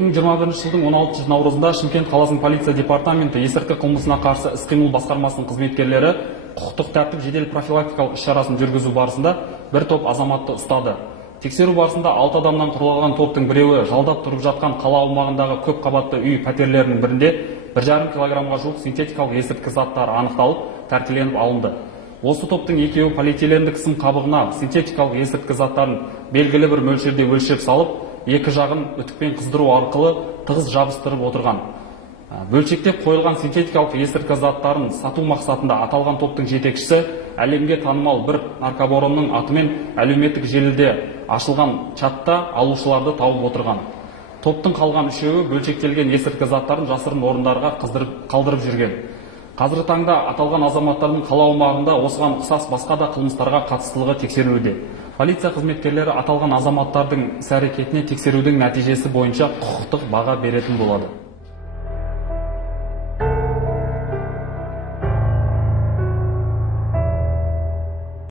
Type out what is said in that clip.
2021 жылдың 16 наурызында Шымкент қаласының полиция департаменті есірткі қылмысына қарсы іс-қимыл басқармасының қызметкерлері құқықтық тәртіп жедел профилактикалық іс-шарасын жүргізу барысында бір топ азаматты ұстады. Тексеру барысында 6 адамнан құралған топтың біреуі жалдап тұрып жатқан қала аумағындағы көп қабатты үй пәтерлерінің бірінде 1,5 килограммға жуық синтетикалық есірткі заттары анықталып, тәркіленіп алынды. Осы топтың екеуі полиэтилендік сым қабығына синтетикалық есірткі заттарын белгілі бір мөлшерде өлшеп салып, екі жағын үтікпен қыздыру арқылы тығыз жабыстырып отырған. Бөлшектеп қойылған синтетикалық есірткі заттарын сату мақсатында аталған топтың жетекшісі әлемге танымал бір наркобаронның атымен әлеуметтік желіде ашылған чатта алушыларды тауып отырған. Топтың қалған үшеуі бөлшектелген есірткі заттарын жасырын орындарға қалдырып жүрген. Қазіргі таңда аталған азаматтардың қала аумағында осыған ұқсас басқа да қылмыстарға қатыстылығы тексерілуде. Полиция қызметкерлері аталған азаматтардың іс-әрекетіне тексерудің нәтижесі бойынша құқықтық баға беретін болады.